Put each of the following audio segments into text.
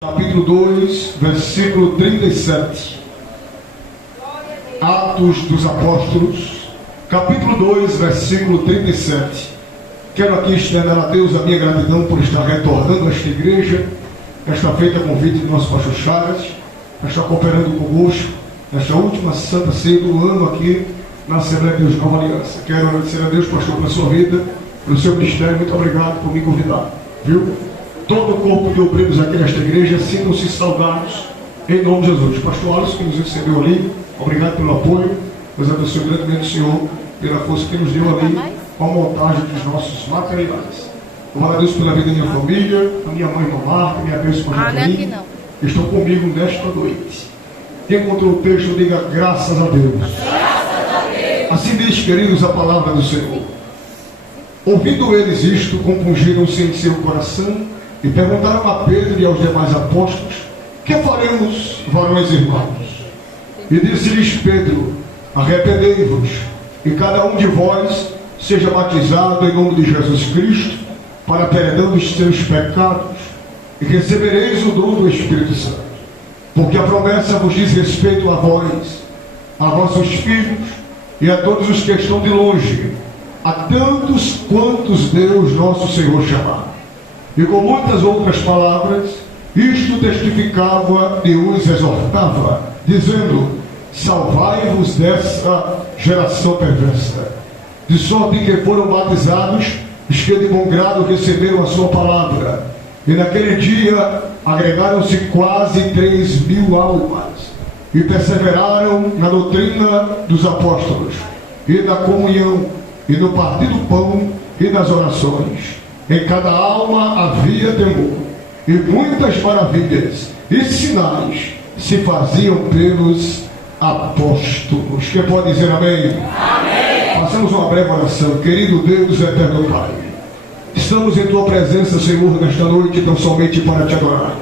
Capítulo 2, versículo 37. Atos dos Apóstolos, capítulo 2, versículo 37. Quero aqui estender a Deus a minha gratidão por estar retornando a esta igreja, esta feita a convite do nosso pastor Chagas, estar cooperando conosco nesta última Santa Ceia do ano aqui na Assembleia de Deus Nova Aliança. Quero agradecer a Deus, pastor, pela sua vida, pelo seu ministério. Muito obrigado por me convidar, viu? Todo o corpo de obreiros aqui nesta igreja, sintam-se saudados em nome de Jesus. Pastor Alisson, que nos recebeu ali, obrigado pelo apoio. Deus abençoe grandemente o Senhor pela força que nos deu ali com a montagem dos nossos materiais. Glória a Deus pela vida da minha família, a minha mãe, irmã Marta, minha bênção, Jaqueline, que estão comigo nesta noite. Quem encontrou o texto, diga graças a Deus. Graças a Deus. Assim diz, queridos, a palavra do Senhor. Ouvindo eles isto, compungiram-se em seu coração e perguntaram a Pedro e aos demais apóstolos: que faremos, varões irmãos? E disse-lhes Pedro: arrependei-vos, e cada um de vós seja batizado em nome de Jesus Cristo, para perdão dos seus pecados, e recebereis o dom do Espírito Santo. Porque a promessa vos diz respeito a vós, a vossos filhos, e a todos os que estão de longe, a tantos quantos Deus nosso Senhor chamar. E com muitas outras palavras, isto testificava e os exortava, dizendo: salvai-vos dessa geração perversa. De sorte que foram batizados os que de bom grado receberam a sua palavra. E naquele dia agregaram-se quase 3.000 almas, e perseveraram na doutrina dos apóstolos, e na comunhão, e no partir do pão, e nas orações. Em cada alma havia temor, e muitas maravilhas e sinais se faziam pelos apóstolos. Quem pode dizer amém? Amém. Façamos uma breve oração. Querido Deus, eterno Pai, estamos em Tua presença, Senhor, nesta noite, tão somente para Te adorar,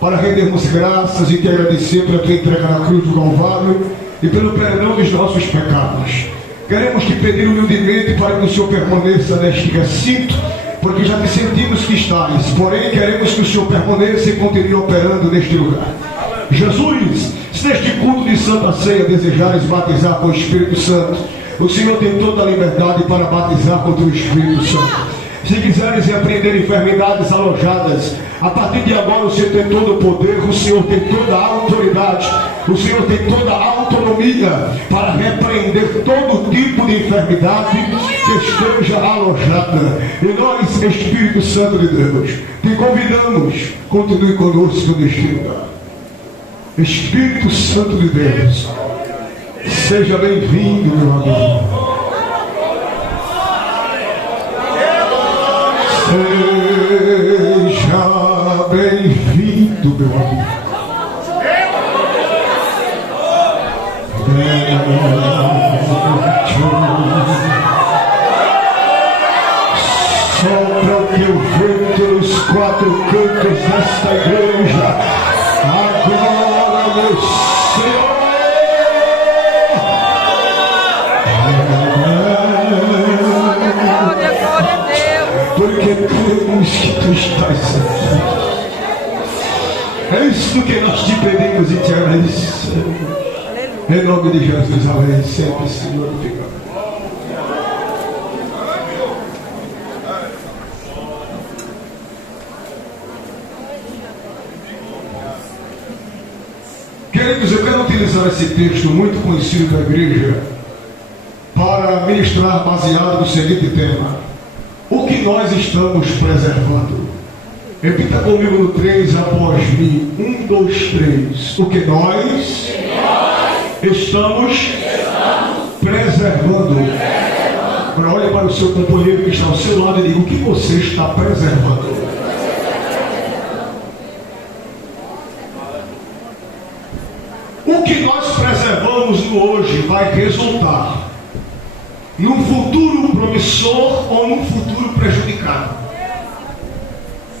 para rendermos graças e Te agradecer pela Tua entrega na cruz do Calvário e pelo perdão dos nossos pecados. Queremos Te pedir humildemente para que o Senhor permaneça neste recinto, porque já te sentimos que estás, porém queremos que o Senhor permaneça e continue operando neste lugar. Jesus, se neste culto de Santa Ceia desejares batizar com o Espírito Santo, o Senhor tem toda a liberdade para batizar com o Teu Espírito Santo. Se quiseres repreender enfermidades alojadas, a partir de agora o Senhor tem todo o poder, o Senhor tem toda a autoridade, o Senhor tem toda a autonomia para repreender todo tipo de enfermidade que esteja alojada. E nós, Espírito Santo de Deus, te convidamos, continue conosco neste lugar. Espírito Santo de Deus, seja bem-vindo, meu amigo. Seja bem-vindo, meu amigo. Sopra o Teu vento nos quatro cantos desta igreja. Agora, meu Senhor. Porque cremos que Tu estás aqui. É isso que nós Te pedimos e Te agradecemos. Em nome de Jesus, amém. Sempre, Senhor, fica. Queridos, eu quero utilizar esse texto muito conhecido da igreja para ministrar baseado no seguinte tema: o que nós estamos preservando. Repita comigo no 3 após mim. 1, 2, 3. O que nós estamos preservando. Agora olhe para o seu companheiro que está ao seu lado e diga: o que você está preservando? O que nós preservamos no hoje vai resultar num futuro promissor ou num futuro prejudicado.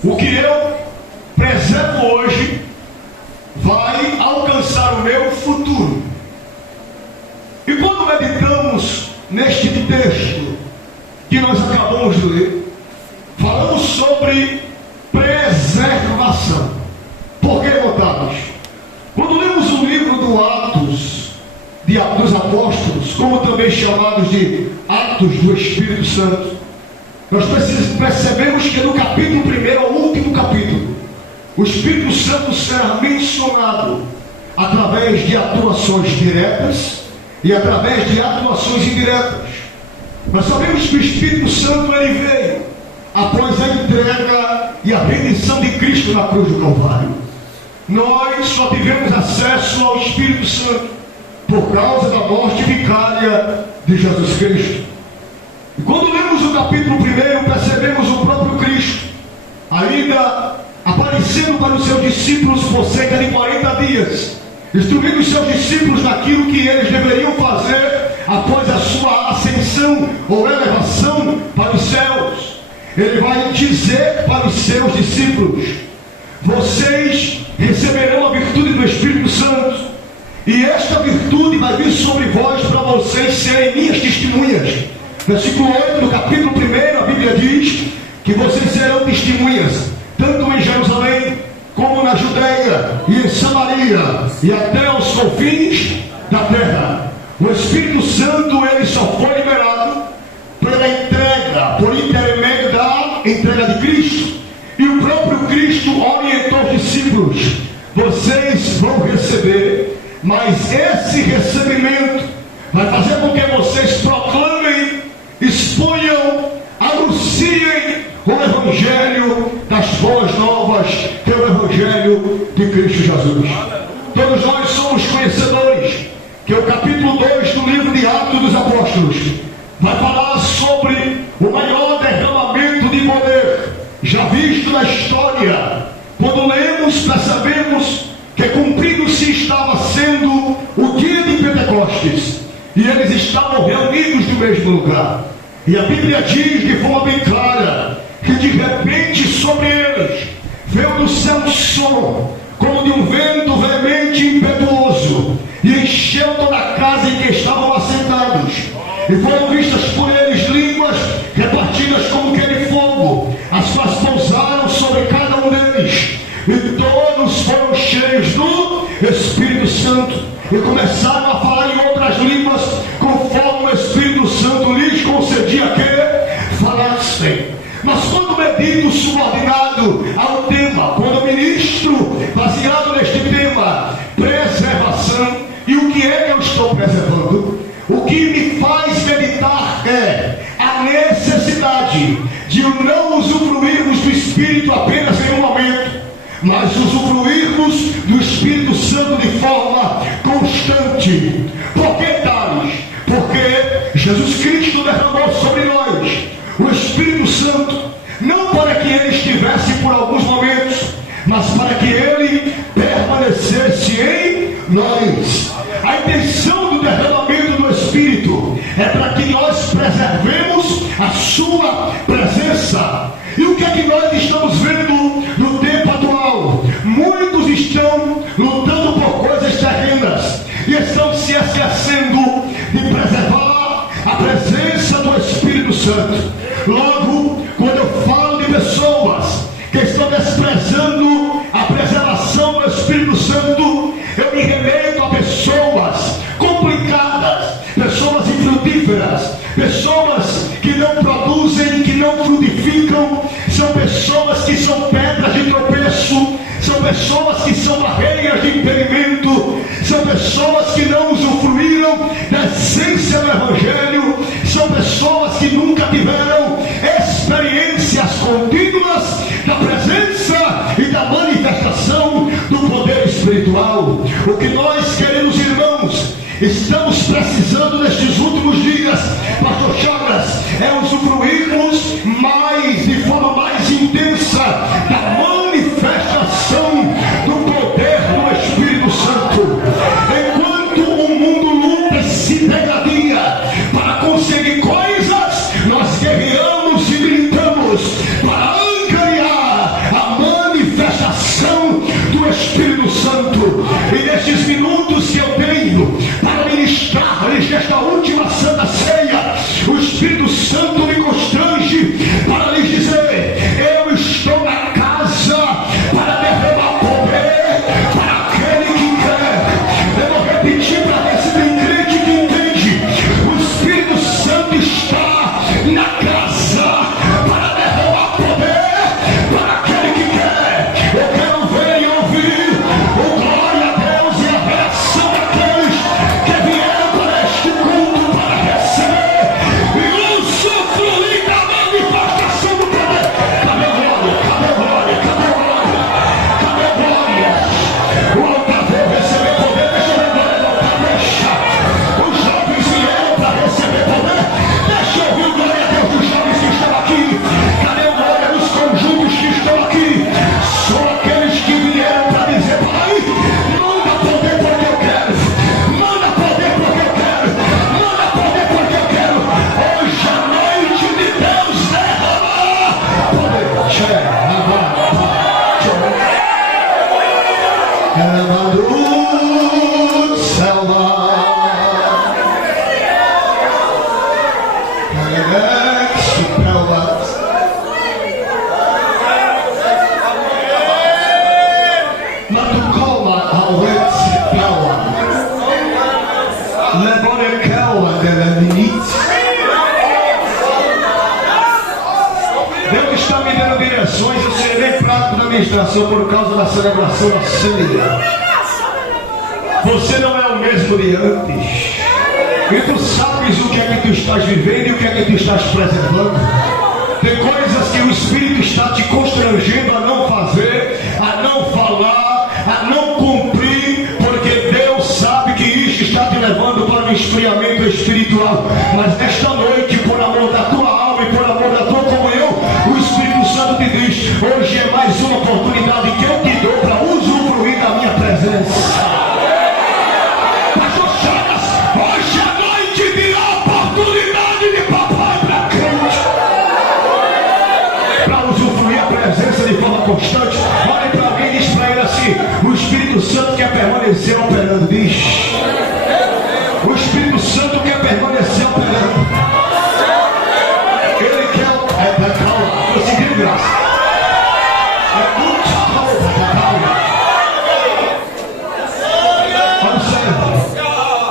O que eu preservo hoje vai alcançar o meu futuro. E quando meditamos neste texto que nós acabamos de ler, falamos sobre preservação. Por dos Apóstolos, como também chamados de Atos do Espírito Santo, nós percebemos que no capítulo 1, é o último capítulo, o Espírito Santo será mencionado através de atuações diretas e através de atuações indiretas. Nós sabemos que o Espírito Santo ele veio após a entrega e a redenção de Cristo na cruz do Calvário. Nós só tivemos acesso ao Espírito Santo por causa da morte vicária de Jesus Cristo. E quando lemos o capítulo 1, percebemos o próprio Cristo ainda aparecendo para os seus discípulos por cerca de 40 dias, instruindo os seus discípulos naquilo que eles deveriam fazer após a sua ascensão ou elevação para os céus. Ele vai dizer para os seus discípulos: vocês receberão a virtude do Espírito Santo, e esta virtude vai vir sobre vós para vocês serem minhas testemunhas. Versículo 8 do capítulo 1, a Bíblia diz que vocês serão testemunhas, tanto em Jerusalém, como na Judeia e em Samaria, e até os confins da terra. O Espírito Santo, ele só foi liberado pela entrega, por intermédio da entrega de Cristo. E o próprio Cristo orientou os discípulos: vocês vão receber, mas esse recebimento vai fazer com que vocês proclamem, exponham, anunciem o Evangelho das boas novas, que é o Evangelho de Cristo Jesus. Todos nós somos conhecedores que o capítulo 2 do livro de Atos dos Apóstolos vai falar sobre o maior derramamento de poder já visto na história. Quando lemos, percebemos que cumprido-se estava sendo o dia de Pentecostes, e eles estavam reunidos no mesmo lugar. E a Bíblia diz de forma bem clara que de repente sobre eles veio do céu um som, como de um vento veemente e impetuoso, e encheu toda a casa em que estavam assentados. E foram vistas por eles línguas repartidas como que de fogo, as quais pousaram sobre cada um deles, e todos foram cheios do Espírito Santo, e começaram a falar em outras línguas, conforme o Espírito Santo lhes concedia que falassem. Mas quando medito subordinado ao tema, quando ministro baseado neste tema, preservação, e o que é que eu estou preservando? O que me faz meditar é a necessidade de não usufruirmos do Espírito apenas em um momento, mas usufruirmos do Espírito Santo de forma constante. Por que tais? Porque Jesus Cristo derramou sobre nós o Espírito Santo, não para que ele estivesse por alguns momentos, mas para que ele permanecesse em nós. A intenção do derramamento do Espírito é para que nós preservemos a sua presença. E o que é que nós estamos vendo no tempo atual? Muitos estão lutando por coisas terrenas e estão se esquecendo de preservar a presença do Espírito Santo. Logo, quando eu falo de pessoas que estão desprezando a preservação do Espírito Santo, eu me remeto a pessoas complicadas, pessoas infrutíferas, pessoas que não produzem, que não frutificam, são pessoas que são pedras de tropeço, são pessoas que são barreiras de impedimento, são pessoas que não usufruíram da essência do Evangelho, são pessoas que nunca tiveram experiências contínuas da presença e da manifestação do poder espiritual. O que nós, queridos irmãos, estamos precisando nestes últimos dias, pastor Chagas, é usufruirmos mais, de forma mais intensa, da manifestação do poder do Espírito Santo. Enquanto o mundo luta e se degradia para conseguir coisas, nós guerreamos e militamos para angariar a manifestação do Espírito Santo. E nestes minutos que eu tenho para ministrar Deus está me dando direções, eu serei prático na ministração por causa da celebração da ceia. Você não é o mesmo de antes. E tu sabes o que é que tu estás vivendo e o que é que tu estás preservando. Tem coisas que o Espírito está te constrangendo a não fazer, a não falar, a não cumprir, porque Deus sabe que isso está te levando para um esfriamento espiritual. Mas nesta noite, por amor da tua alma e por amor da tua comunhão, o Espírito Santo te diz: hoje é mais uma oportunidade que eu te dou para usufruir da minha presença. De forma constante, olhe para alguém e diz para ele assim: o Espírito Santo quer permanecer operando. Diz: o Espírito Santo quer permanecer operando. Ele quer calma, conseguiu graça. É muito calma. Observe,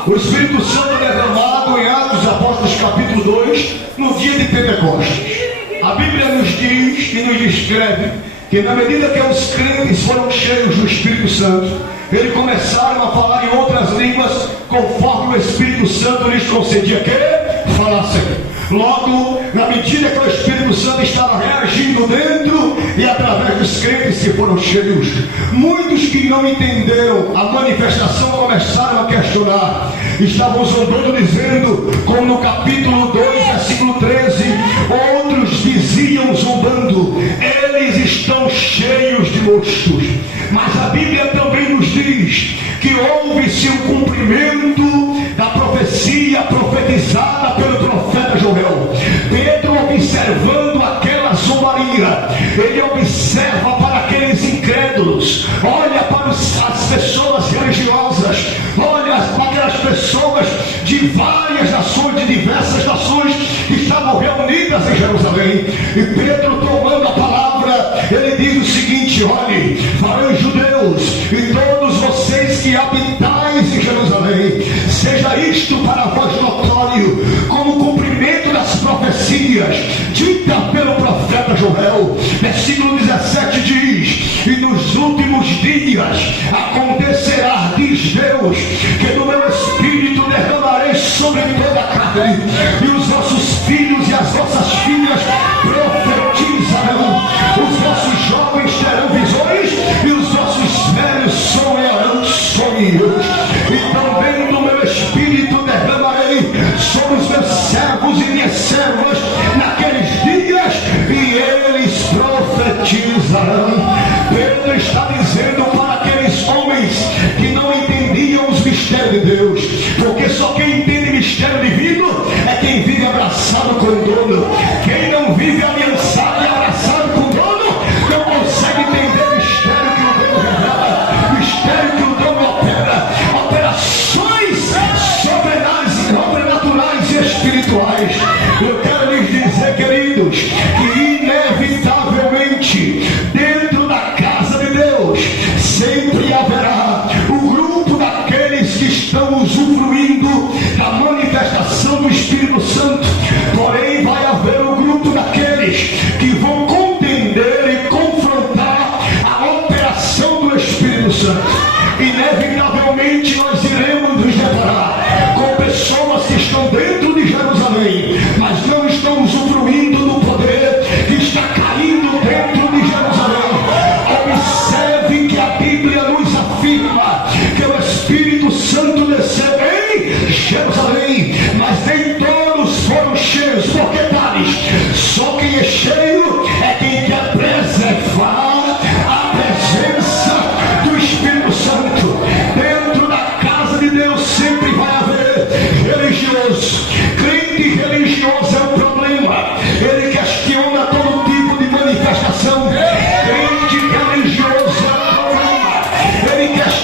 o Espírito Santo é derramado em Atos dos Apóstolos capítulo 2, no dia de Pentecostes. A Bíblia nos diz e nos descreve que na medida que os crentes foram cheios do Espírito Santo, eles começaram a falar em outras línguas, conforme o Espírito Santo lhes concedia que falassem. Logo, na medida que o Espírito Santo estava reagindo dentro e através dos crentes que foram cheios, muitos que não entenderam a manifestação começaram a questionar. Estavam zombando, dizendo, como no capítulo 2, versículo 13, outros diziam zombando: eles estão cheios de mostos. Mas a Bíblia também nos diz que houve-se um cumprimento da profecia profetizada pelo profeta Joel. Pedro, observando aquela zombaria, ele observa para aqueles incrédulos, olha para as pessoas religiosas, olha para aquelas pessoas de várias nações, de diversas nações que estavam reunidas em Jerusalém. E Pedro, tomando a palavra, ele diz o seguinte: olhe, varões judeus e todos vocês que habitais em Jerusalém, seja isto para vós notório, como cumprimento das profecias dita pelo profeta Joel. Versículo 17 diz: e nos últimos dias acontecerá, diz Deus, que do meu Espírito derramarei sobre toda a carne, e os vossos filhos e as vossas filhas profetizarão, os vossos jovens terão visões e os vossos velhos sonharão sonhos, e também do meu Espírito derramarei sobre os meus servos e minhas servas naqueles dias, e eles profetizarão. Pedro está dizendo para aqueles homens que não entendiam os mistérios de Deus, porque só quem entende mistério divino é quem vive abraçado com o dono. Quem não vive aliançado e abraçado com o dono não consegue entender o mistério que o dono revela, o mistério que o dono opera, operações sobrenaturais e espirituais. Eu quero lhes dizer, queridos, que inevitavelmente dentro da casa de Deus sempre haverá o grupo daqueles que estão usufruindo da manifestação do Espírito Santo. Porém, vai haver o grupo daqueles que vão contender e confrontar a operação do Espírito Santo. Inevitavelmente nós iremos nos deparar com pessoas que estão dentro de Jerusalém, mas não estão usufruindo do poder que está caindo dentro de Jerusalém. Observe que a Bíblia nos afirma que o Espírito Santo desceu em Jerusalém, mas nem todos foram cheios. Porque tales, só quem é cheio é quem quer preservar a presença do Espírito Santo. Dentro da casa de Deus sempre vai haver religioso. Crente religioso é um problema, ele questiona todo tipo de manifestação. Crente religioso é um problema, ele questiona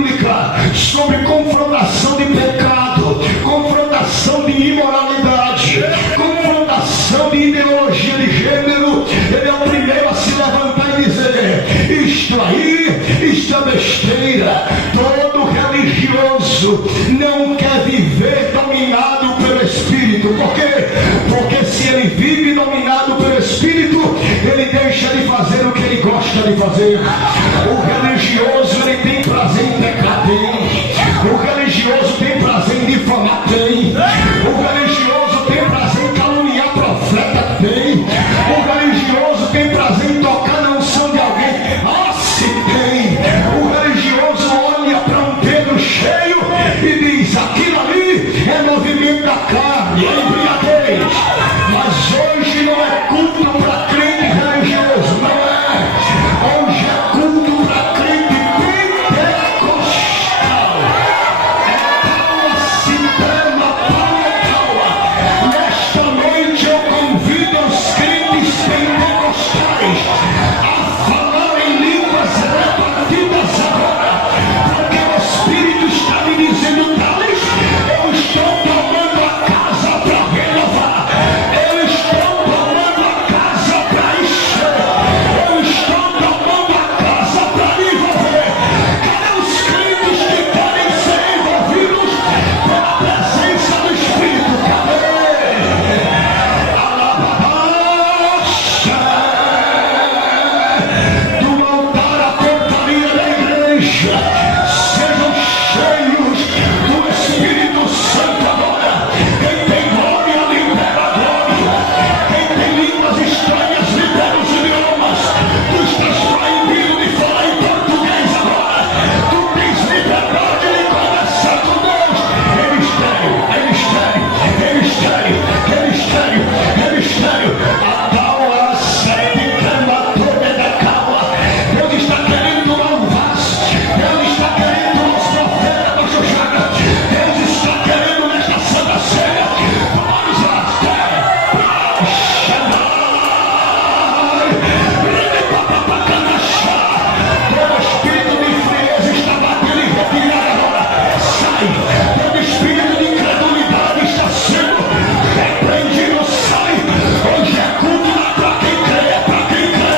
bíblica sobre confrontação de pecado, confrontação de imoralidade, confrontação de ideologia de gênero, ele é o primeiro a se levantar e dizer: isto aí, isto é besteira. Todo religioso não quer viver dominado pelo Espírito. Por quê? Porque se ele vive dominado pelo Espírito, ele deixa de fazer o que ele gosta de fazer. O religioso, ele tem prazer em pecar, tem. O religioso tem prazer em difamar, tem. O religioso tem prazer em caluniar profeta, tem. O religioso tem prazer em tocar na unção de alguém, se tem. O religioso olha para um Pedro cheio e diz: aquilo ali é movimento da carne, é embriaguez. Mas hoje não é culto para crente religioso, não é. Hoje é culto para crente pentecostal. É Paula Ciprema, Paula Paula. Nesta noite eu convido os crentes pentecostais a falar em línguas rebatidas agora, porque o Espírito está me dizendo: Thales, eu estou tomando a casa para renovar, eu estou tomando a casa para encher, eu estou tomando a casa para envolver. Cadê os crentes que querem ser envolvidos pela presença do Espírito? Cadê? Do altar à portaria da igreja, sejam cheios do Espírito Santo agora. Quem tem glória, libera a glória. Quem tem línguas estranhas, libera os idiomas. Tu estás proibido de falar em português agora. Tu tens liberdade de conversar com Deus. É mistério, é mistério, é mistério, é mistério, é mistério. A Paula sete crematória da calma. Deus está querendo tomar um vaso. Deus está querendo os profetas da Xoxaga. Deus está querendo nesta santa ceia tomar os vasos. Todo espírito de frieza está batendo e retirado agora. Sai. Todo espírito de incredulidade está sendo repreendido. Sai. Hoje é culto para quem crê, é para quem crê.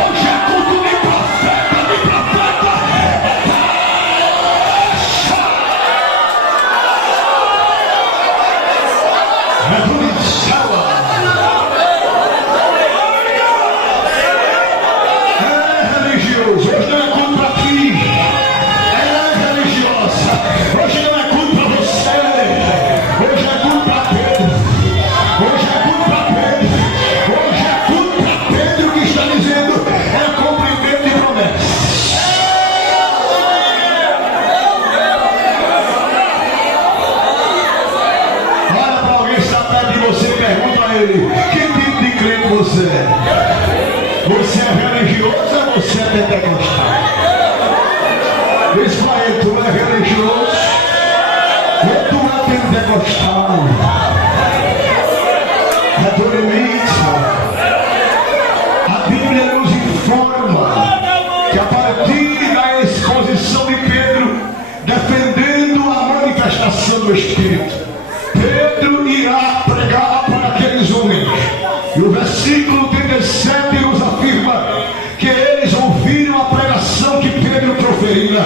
Hoje é culto de profeta, de profeta. É religioso, hoje não é culto para ti. É religiosa, hoje não é culto para você. Hoje é culto para Pedro. Hoje é culto para Pedro. Hoje é culto para Pedro que está dizendo: é cumprimento de promessas. Olha para alguém que está perto de você e pergunta a ele: que tipo de crente você é? Você é religioso ou você é pentecostal? Diz para ele: tu é religioso ou tu é pentecostal? É do limite. A Bíblia nos informa que a partir da exposição de Pedro defendendo a manifestação do Espírito, Pedro irá pregar para aqueles homens. E o versículo 37 nos afirma que eles ouviram a pregação que Pedro proferira.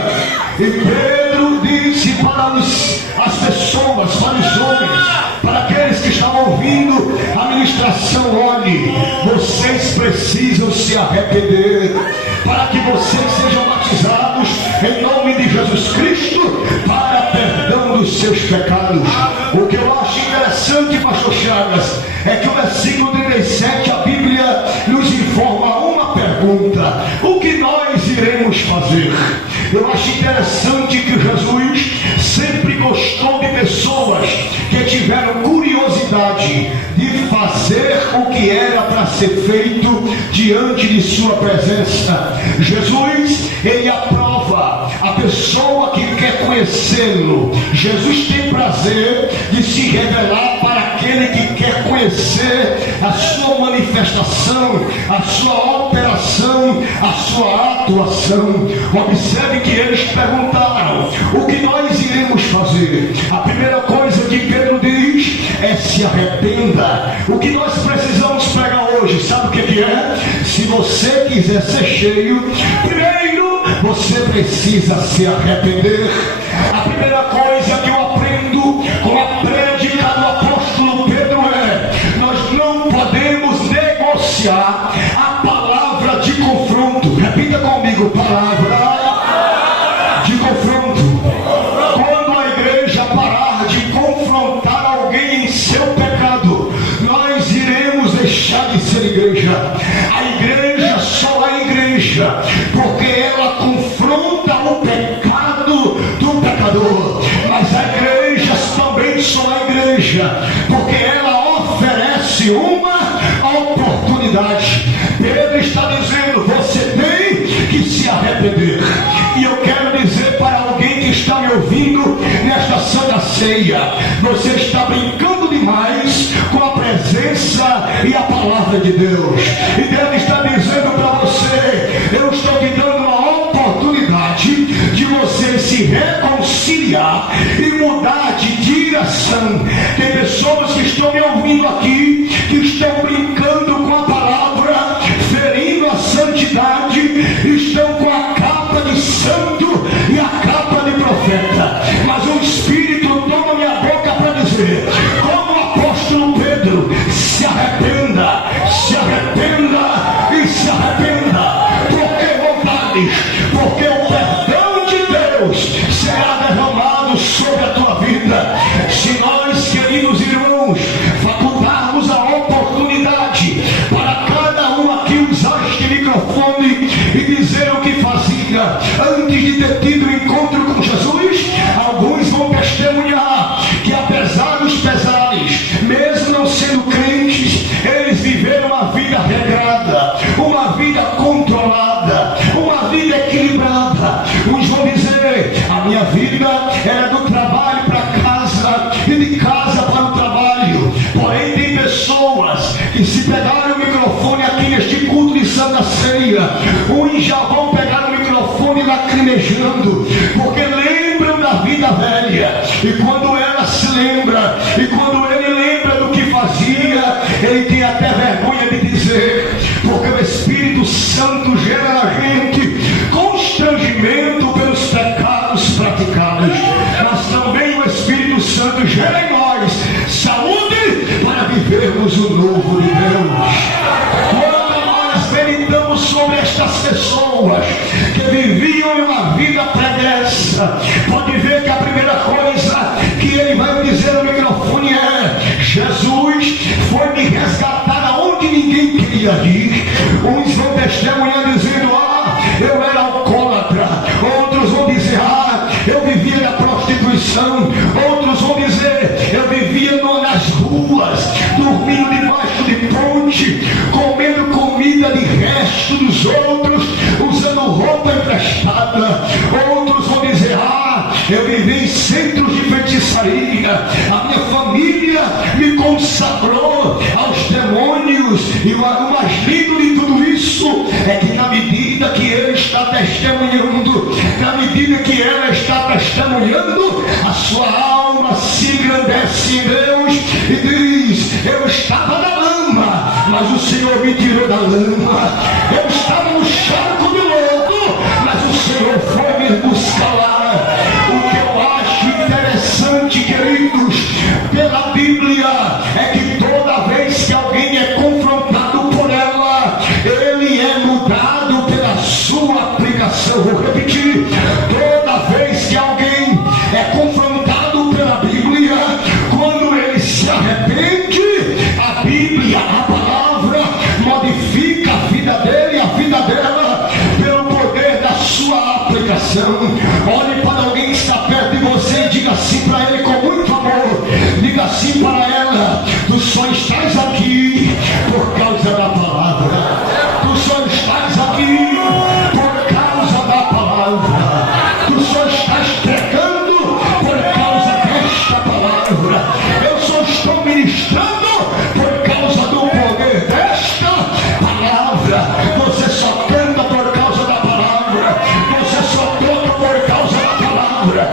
E Pedro disse para as pessoas, para os homens, para aqueles que estavam ouvindo a ministração: olhe, vocês precisam se arrepender, para que vocês sejam batizados em nome de Jesus Cristo para perdão dos seus pecados. O que eu acho interessante, pastor Chagas, é que o versículo 37, a Bíblia nos informa uma pergunta: o que nós iremos fazer? Eu acho interessante que Jesus sempre gostou de pessoas que tiveram curiosidade de fazer o que era para ser feito diante de sua presença. Jesus, ele aprova a pessoa que quer conhecê-lo. Jesus tem prazer de se revelar para aquele que quer conhecer a sua manifestação, a sua operação, a sua atuação. Observe que eles perguntaram: o que nós iremos fazer? A primeira coisa que Pedro diz é: se arrependa. O que nós precisamos pregar hoje, sabe o que é? Se você quiser ser cheio, primeiro você precisa se arrepender. A primeira coisa que eu aprendo com a prédica do apóstolo Pedro é: nós não podemos negociar a palavra de confronto. Repita comigo: palavra de confronto. Quando a igreja parar de confrontar alguém em seu pecado, nós iremos deixar de ser igreja. A igreja só é igreja porque ela confronta o pecado do pecador. Mas a igreja também só é igreja porque ela oferece uma oportunidade. Pedro está dizendo: você tem que se arrepender. E eu quero dizer para alguém que está me ouvindo nesta santa ceia: você está brincando demais com a presença e a palavra de Deus. E Deus está dizendo para você: eu estou te dando uma oportunidade de você se reconciliar e mudar de direção. Tem pessoas que estão me ouvindo aqui que estão brincando com a palavra, ferindo a santidade, estão com a capa de santo e a capa de profeta. Mas o Espírito toma minha boca para dizer, como o apóstolo Pedro: se arrependa, se arrependa e se arrependa. Por que vontades? Porque o perdão de Deus será derramado sobre a tua vida. Se nós, queridos irmãos, facultarmos a oportunidade para cada um aqui usar este microfone e dizer o que fazia antes de ter tido o encontro com Jesus, alguns vão testemunhar que, apesar dos pesares, mesmo não sendo crentes, eles viveram uma vida regrada, uma vida controlada, uma vida equilibrada. Uns vão dizer: a minha vida era do trabalho para casa e de casa para o trabalho. Porém, tem pessoas que, se pegarem o microfone aqui neste culto de Santa Ceia, uns já vão pegar o microfone lacrimejando, porque lembram da vida velha. E quando ela se lembra, e quando ele lembra do que fazia, ele tem até vergonha de dizer, porque o Espírito Santo gera na gente constrangimento pelos pecados praticados, mas também o Espírito Santo gera em nós saúde para vivermos o novo de Deus. Quando nós meditamos sobre estas pessoas que viviam uma vida pregressa, pode ver que a primeira coisa que ele vai dizer no microfone é: Jesus foi me resgatar aonde ninguém queria ir. Uns vão testemunhar dizendo: eu era alcoólatra. Outros vão dizer: eu vivia na prostituição. Outros vão dizer: eu vivia nas ruas, dormindo debaixo de ponte, comendo comida de resto dos outros, usando roupa emprestada. Outros vão dizer: eu vivi em centros de feitiçaria, a minha família me consagrou aos demônios. E o mais lindo de tudo isso é que, na medida que ele está testemunhando, na medida que ela está testemunhando, a sua alma se engrandece em Deus e diz: eu estava na lama, mas o Senhor me tirou da lama. Eu estava no charco de lodo, mas o Senhor foi me buscar lá. O que eu acho interessante, queridos, pela Bíblia, é que toda vez que alguém é confrontado por ela, ele é mudado pela sua aplicação. Vou repetir: toda vez que alguém é confrontado pela Bíblia, quando ele se arrepende, a Bíblia, a palavra, modifica a vida dele e a vida dela pelo poder da sua aplicação. Olhe para alguém que está perto de você e diga assim para ele com muito amor: diga assim para ela: tu só estás aqui por causa da palavra. Tu só estás aqui por causa da palavra. Tu só estás pecando palavra.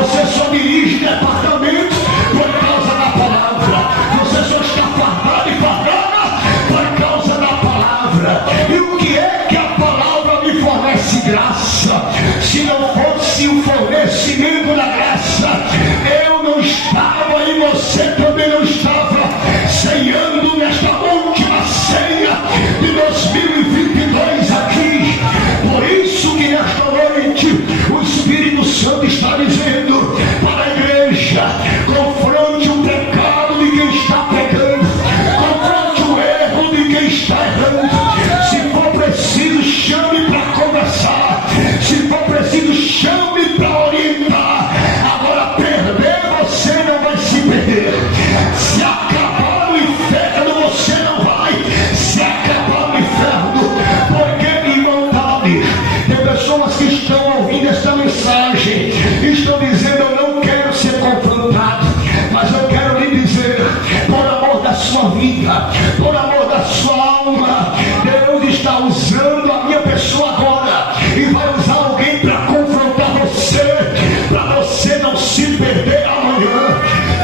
Você só dirige departamento por causa da palavra. Você só está fardado e fardada por causa da palavra. E o que é que a palavra me fornece graça? Se não fosse o fornecimento da graça, eu não estava e você também não estava ceando nesta última ceia de 2022 aqui. Por isso que nesta noite o Espírito Santo está dizendo para a igreja: confronte o pecado de quem está pecando, confronte o erro de quem está errando. Se for preciso, chame para conversar, se for preciso, chame para orientar. Agora, perder você não vai se perder. Se acabar no inferno, você não vai se acabar no inferno. Porque, irmão Tade, tem pessoas que estão ouvindo esta mensagem, estão dizendo: eu não quero ser confrontado, mas eu quero lhe dizer, por amor da sua vida, por amor da sua alma, Deus está usando a minha pessoa agora e vai usar alguém para confrontar você, para você não se perder amanhã.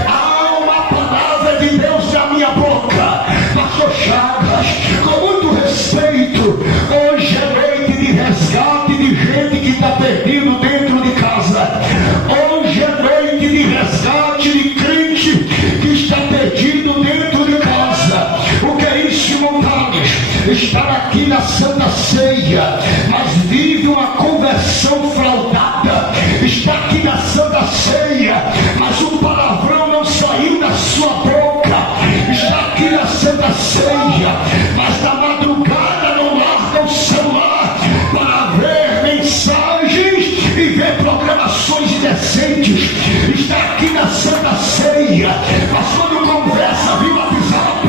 Há uma palavra de Deus na minha boca, Pastor Chagas, com muito respeito. Hoje é noite de resgate de gente que está perdido dentro de casa. Hoje é noite de resgate de crente que está perdido dentro de casa. O que é isso, irmão Thales? Estar aqui na Santa Ceia, mas vive uma conversão fraudada. Está aqui na Santa Ceia, mas o palavrão não saiu da sua boca. Está aqui na Santa Ceia, mas na madrugada não larga o celular para ver mensagens e ver programações indecentes. Está aqui na Santa Ceia, mas quando conversa via WhatsApp,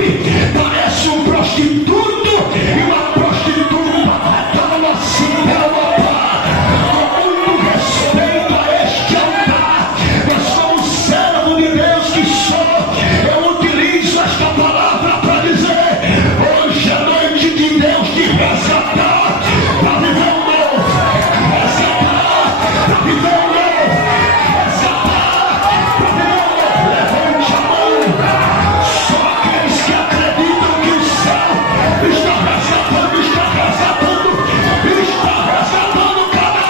parece um prostituto e uma prostituta atada na cinta com muito respeito a este altar. Mas como servo de Deus que sou, eu utilizo esta palavra para dizer: hoje é noite de Deus de resgatar, para viver um novo, resgatar, para viver um novo, resgatar, para viver um novo. Levante a mão. Só aqueles que acreditam que o céu está resgatando, está resgatando, está resgatando cada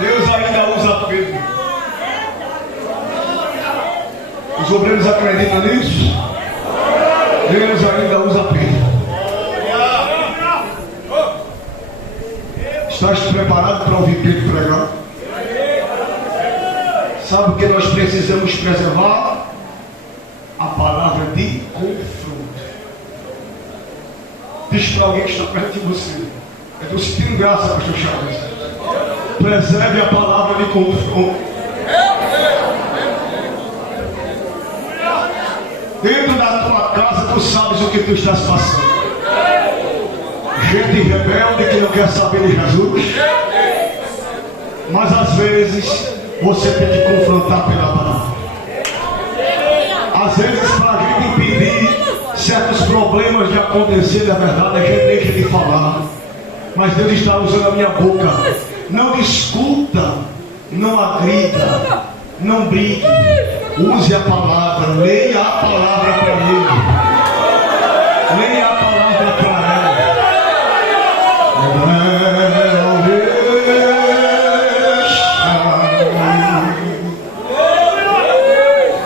Deus ainda usa Pedro. Os obreiros acreditam nisso? Deus ainda usa Pedro. Estás preparado para ouvir Pedro pregar? Sabe o que nós precisamos preservar? A palavra de confronto. Diz para alguém que está perto de você: eu estou sentindo graça, Pastor Chagas. Preserve a palavra de confronto. Dentro da tua casa tu sabes o que tu estás passando. Gente rebelde que não quer saber de Jesus. Mas às vezes você tem que confrontar pela palavra. Às vezes, para a gente impedir certos problemas de acontecer, na verdade, a gente deixa de falar. Mas Deus está usando a minha boca. Não discuta, não agrida, não brigue. Use a palavra, leia a palavra para ele. Leia a palavra para ela.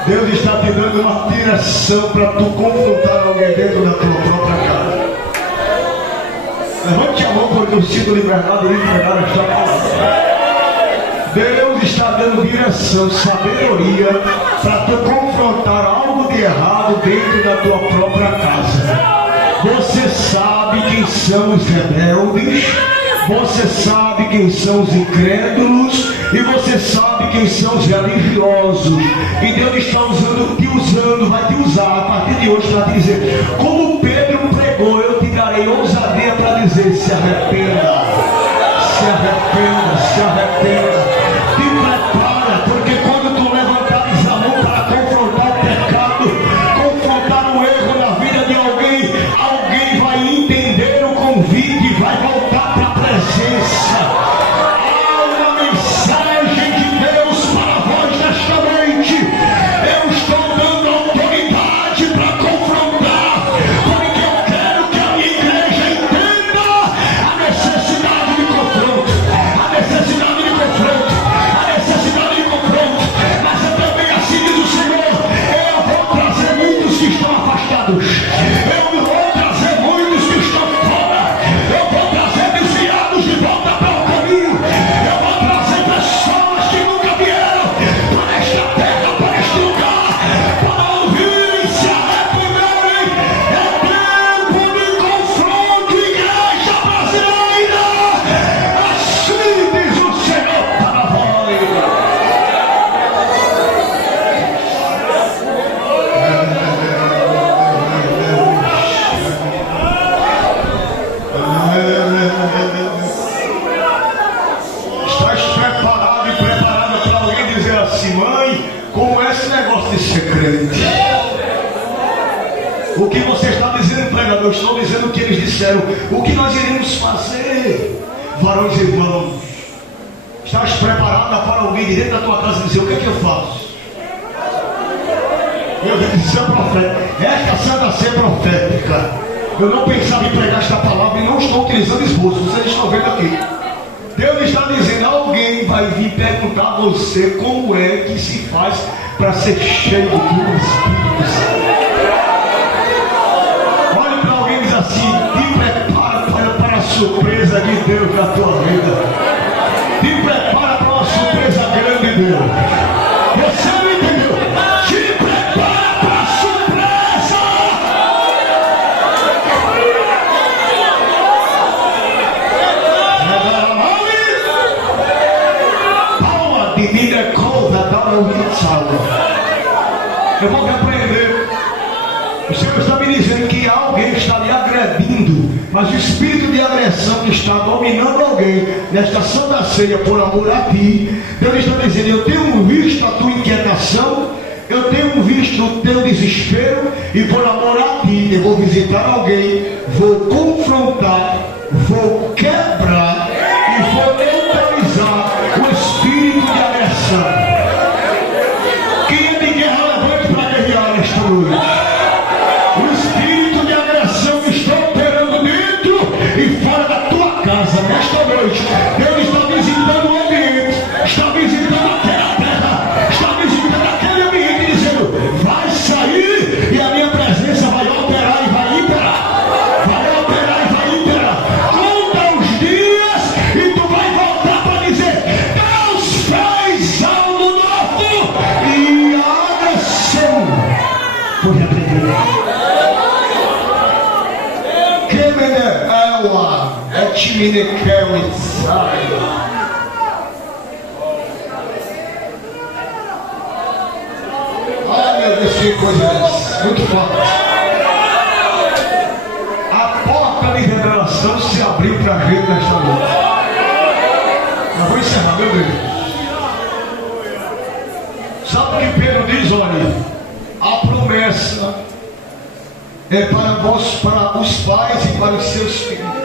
Deus está te dando uma direção para tu confrontar alguém dentro da tua própria casa. Levante a mão porque eu sinto liberdade de entregar esta palavra. Deus está dando direção, sabedoria para tu confrontar algo de errado dentro da tua própria casa. Você sabe quem são os rebeldes, você sabe quem são os incrédulos, E você sabe quem são os religiosos. E Deus está te usando, vai te usar a partir de hoje para te dizer, como Pedro pregou, eu te darei ousadia para dizer, se arrependa, se arrependa, se arrependa. Te prepara, porque quando tu levantares a mão para confrontar o pecado, confrontar o erro na vida de alguém, alguém vai entender o convite e vai voltar para a presença. O que você está dizendo, pregador? Eu estou dizendo o que eles disseram. O que nós iremos fazer, varões e irmãos? Estás preparada para alguém dentro da tua casa dizer, o que é que eu faço? Eu disse, ser profeta. Esta Santa Ceia profética. Eu não pensava em pregar esta palavra e não estou utilizando esboço. Vocês estão vendo aqui. Deus está dizendo, alguém vai vir perguntar a você como é que se faz para ser cheio do Espírito Santo. Assim, te prepara para a surpresa de Deus na tua vida. Te prepara para uma surpresa grande de Deus. Você não entendeu? Te prepara para a surpresa. Paula de minha coisa dá uma salva. Eu vou repreender. O Senhor está me dizendo que alguém está lhe agredindo, mas o espírito de agressão que está dominando alguém nesta Santa Ceia por amor a ti, Deus está dizendo, eu tenho visto a tua inquietação, eu tenho visto o teu desespero, e por amor a ti eu vou visitar alguém, vou confrontar, vou quebrar e vou neutralizar o espírito de agressão. Quem é de guerra, levante para guerrear nesta noite. Nesta noite, Deus está visitando o ambiente, está visitando aquela terra, está visitando aquele ambiente, dizendo, vai sair e a minha presença vai operar e vai imperar, vai operar e vai imperar. Conta os dias e tu vai voltar para dizer, Deus fez algo novo e a agressão foi repreendida. Ai meu Deus, que coisa muito forte. A porta de revelação se abriu para a gente nesta noite. Eu vou encerrar, meu Deus. Sabe o que Pedro diz? Olha, a promessa é para vós, para os pais e para os seus filhos.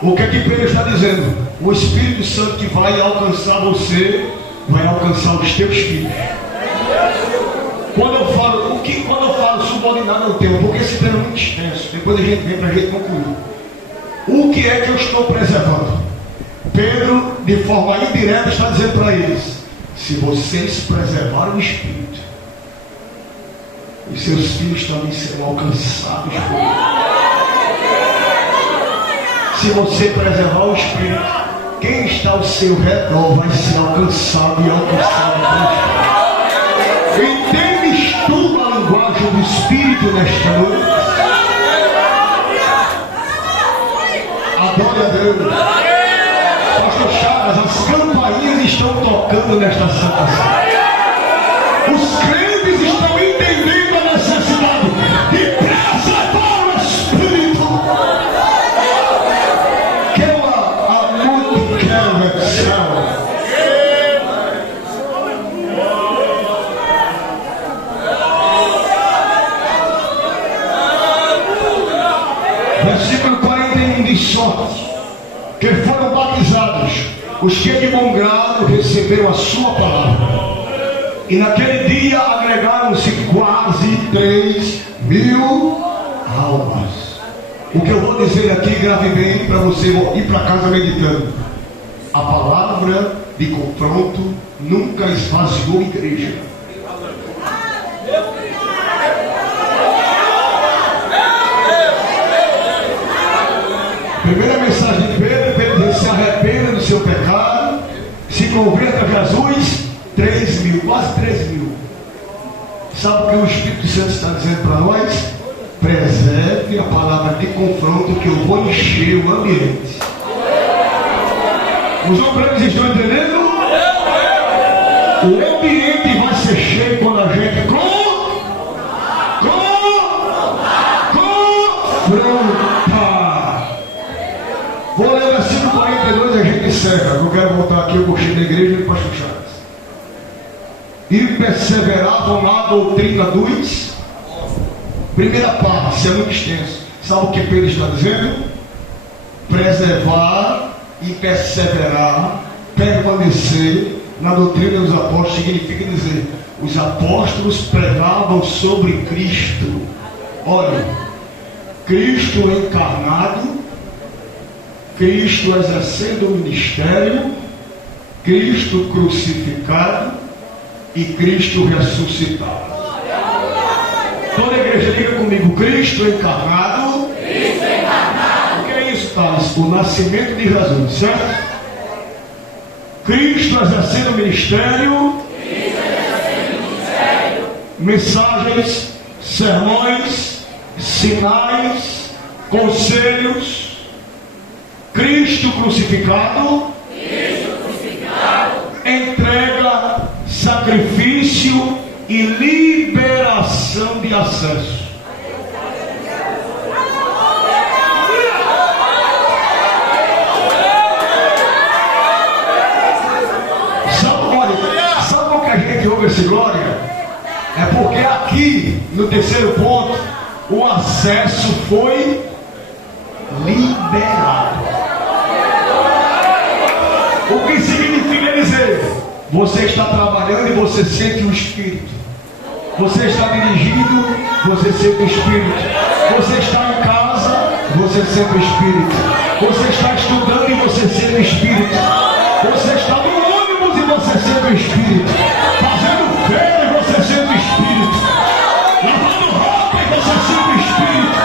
O que é que Pedro está dizendo? O Espírito Santo que vai alcançar você, vai alcançar os teus filhos. Quando eu falo subordinado ao tema, porque esse tema é muito extenso, depois a gente vem para a gente concluir. O que é que eu estou preservando? Pedro, de forma indireta, está dizendo para eles, se vocês preservarem o Espírito, os seus filhos também serão alcançados por ele. Se você preservar o Espírito, quem está ao seu redor vai ser alcançado e alcançado por Deus. Entendes tu a linguagem do Espírito nesta noite? Adore a Deus. Pastor Chagas, tocando nesta Santa Ceia. Os crentes estão entendendo a necessidade de preservar o Espírito. Que a muito quero versão. Versículo 41 diz só: que foram batizados os que de bom grado receberam a sua palavra. E naquele dia agregaram-se quase 3.000 almas. O que eu vou dizer aqui, grave bem para você ir para casa meditando. A palavra de confronto nunca esvaziou a igreja. Primeira mensagem de Pedro: Pedro se arrependa do seu pecado, se converta a Jesus. 3.000, quase 3.000. Sabe o que o Espírito Santo está dizendo para nós? Preserve a palavra de confronto, que eu vou encher o ambiente. Os obreiros estão entendendo? O ambiente vai ser cheio quando a gente confronta. Vou ler o versículo 42 e a gente encerra. Eu quero voltar aqui, eu gostei da igreja de Pastor Chaves. E perseveravam na doutrina dos. Primeira parte, isso é muito extenso. Sabe o que Pedro está dizendo? Preservar e perseverar, permanecer na doutrina dos apóstolos, significa dizer, os apóstolos pregavam sobre Cristo. Olha, Cristo encarnado, Cristo exercendo o ministério, Cristo crucificado e Cristo ressuscitado. Toda a igreja diga comigo: Cristo encarnado. Cristo encarnado. O que é isso, Thales? O nascimento de Jesus, certo? Cristo exercendo o ministério. Cristo exercendo o ministério. Mensagens, sermões, sinais, conselhos. Cristo crucificado. Cristo crucificado. Entrega, sacrifício e liberação de acesso. Sabe o que a gente ouve esse glória? É porque aqui, no terceiro ponto, o acesso foi liberado. O que significa dizer? Você está trabalhando e você sente o Espírito. Você está dirigindo, você sente o Espírito. Você está em casa, você sente o Espírito. Você está estudando e você sente o Espírito. Você está no ônibus e você sente o Espírito. Fazendo feira e você sente o Espírito. Lavando roupa e você sente o Espírito.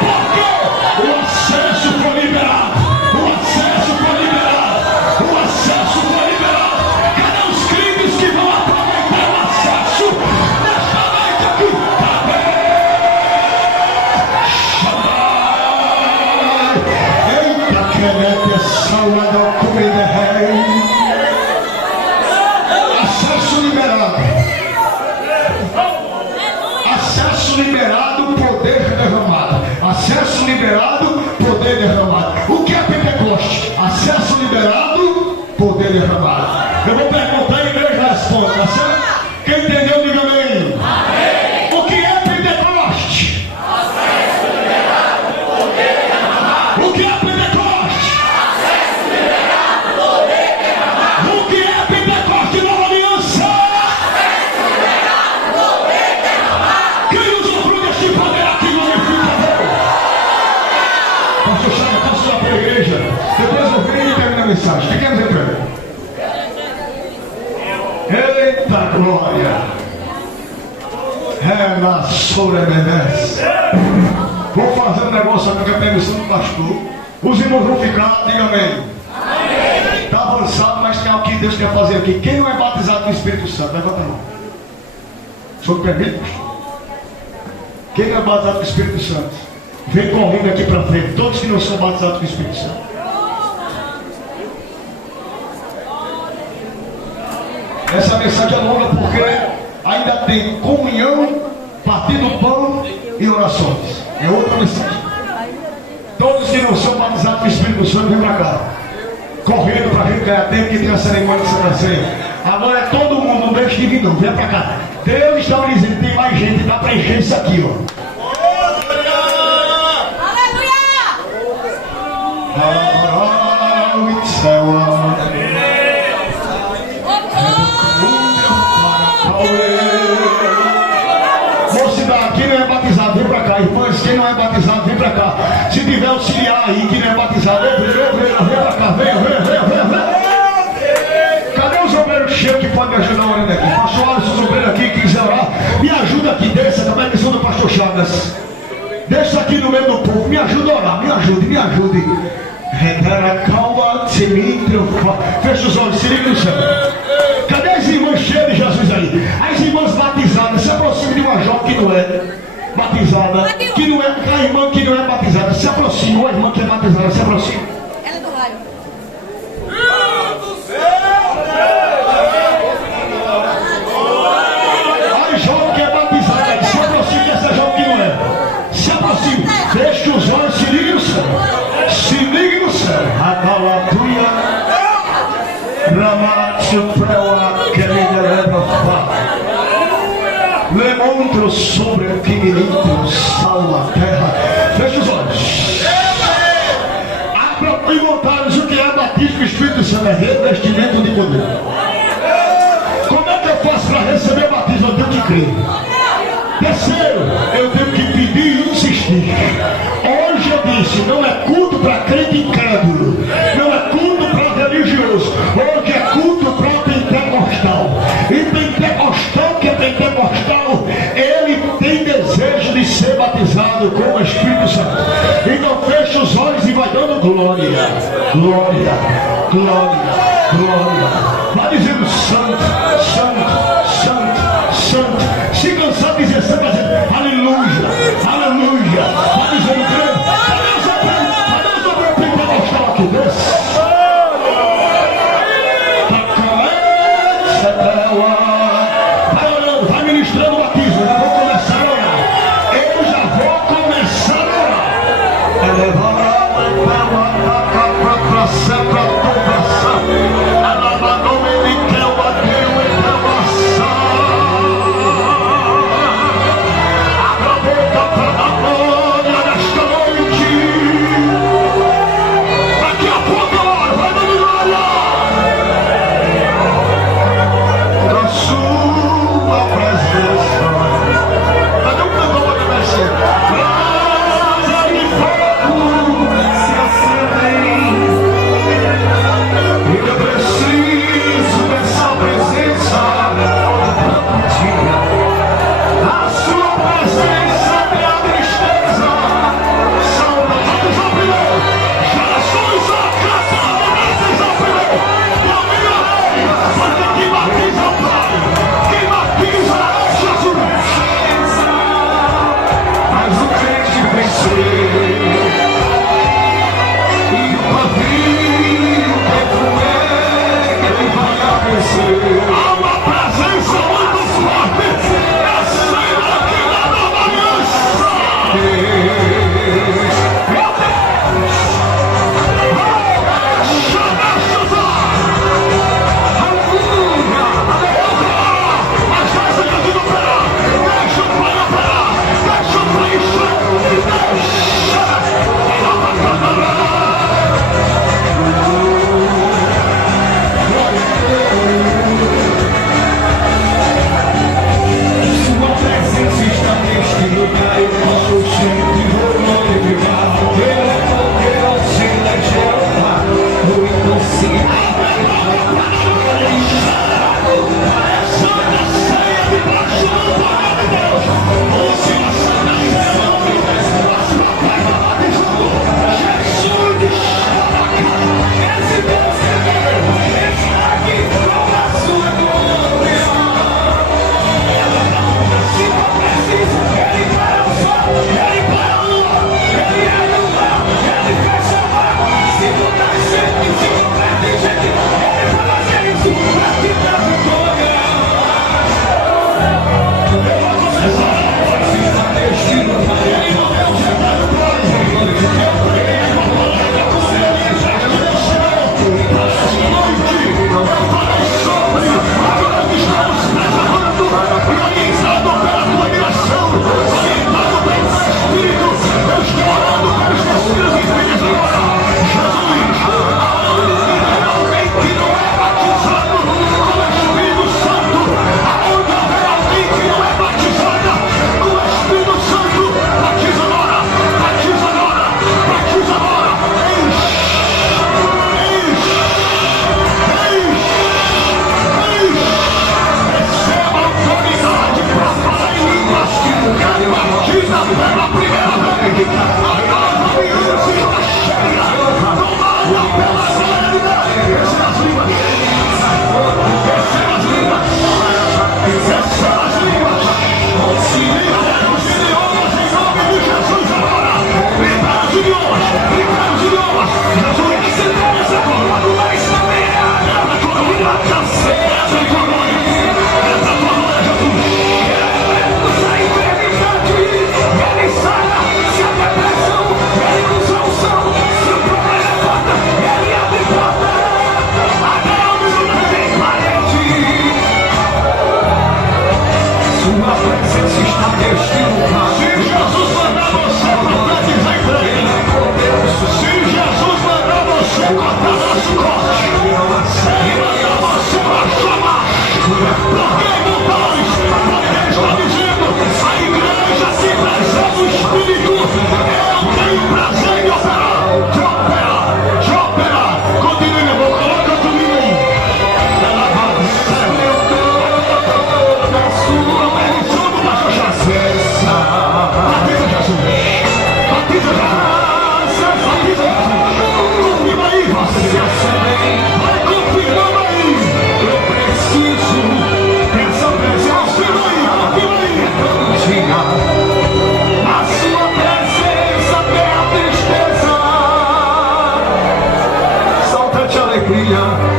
Porque o acesso foi liberado. O acesso foi liberado. O acesso foi liberado. Cadê os crentes que vão aproveitar o acesso nesta noite aqui? Eita, querete, salada, comida, rei. Acesso liberado. Acesso liberado, poder derramado. Acesso liberado, poder derramado. O que é Pentecoste? Acesso liberado, poder derramado. Eu vou perguntar e a igreja responde, tá certo? Quem entendeu, diga amém. Amém. O que é Pentecoste? Acesso liberado, poder derramado. O que é Pentecoste? Acesso liberado, poder derramado. O que é Pentecoste, nova aliança? Acesso liberado, poder derramado. Quem usufrui deste poder aqui, glorifica a Deus. Pastor Chagas, posso ir para a igreja? Depois eu venho e termino a mensagem. Fiquemos em pé. Eita glória! Ela sobremerece. Vou fazer um negócio aqui com a permissão do pastor. Os irmãos vão ficar, diga amém. Está avançado, mas tem algo que Deus quer fazer aqui. Quem não é batizado no Espírito Santo, levanta a mão. O senhor permite, pastor? Quem não é batizado no Espírito Santo, vem correndo aqui para frente. Todos que não são batizados no Espírito Santo. Essa mensagem é longa porque ainda tem comunhão, partir do pão e orações. É outra mensagem. Todos que não são batizados com o Espírito Santo vêm para cá, correndo para a gente ganhar tempo que tem a cerimônia de Santa Ceia. Agora é todo mundo, não deixa de vir não, vem para cá. Deus está me dizendo que tem mais gente, dá para encher isso aqui, ó. Mocidade, quem não é batizado, vem pra cá. Irmãs, quem não é batizado, vem pra cá. Se tiver auxiliar aí, que não é batizado, vem pra cá, vem. Cadê os obreiros cheios que podem me ajudar orando aqui? Pastor Alisson, os obreiros aqui que quiser orar, me ajuda aqui, desça, da bendição do pastor Chagas. Deixa aqui no meio do povo, me ajuda a orar, me ajude. Fecha os olhos, se liga no céu. Cadê as irmãs cheias de Jesus aí? As irmãs batizadas, se aproxima de uma jovem que não é batizada, que não é, a irmã que não é batizada, se aproxima, uma irmã que é batizada, se aproxima. Ela é do raio. A jovem que é batizada, se aproxima dessa jovem que não é. Se aproxima, fecha os olhos, se liga no céu. Se ligue no céu. Abalatuia Ramatsu Prewa Querida Lemontro sobre o pequenino sal a terra. Feche os olhos. Abra involuntários o que é batismo do Espírito Santo, é revestimento de poder. Como é que eu faço para receber batismo? Eu tenho que crer. Terceiro, eu tenho que pedir e insistir. Hoje eu disse, não é culto para crente incrédulo, não é culto para religioso, hoje é culto para pentecostal. E pentecostal que é pentecostal, ele tem desejo de ser batizado com o Espírito Santo. Então fecha os olhos e vai dando glória, glória, glória, glória. Vai dizendo santo, santo, santo, santo. Se cansar de dizer santo, vai dizer aleluia, aleluia. Vai dizendo grande. Cadê os obreiros pentecostal aqui? Desce. Vai orando, vai ministrando o batismo. Eu já vou começar a orar. Eu já vou começar a orar. Elevar a A sua presença tem a tristeza. Salta de alegria.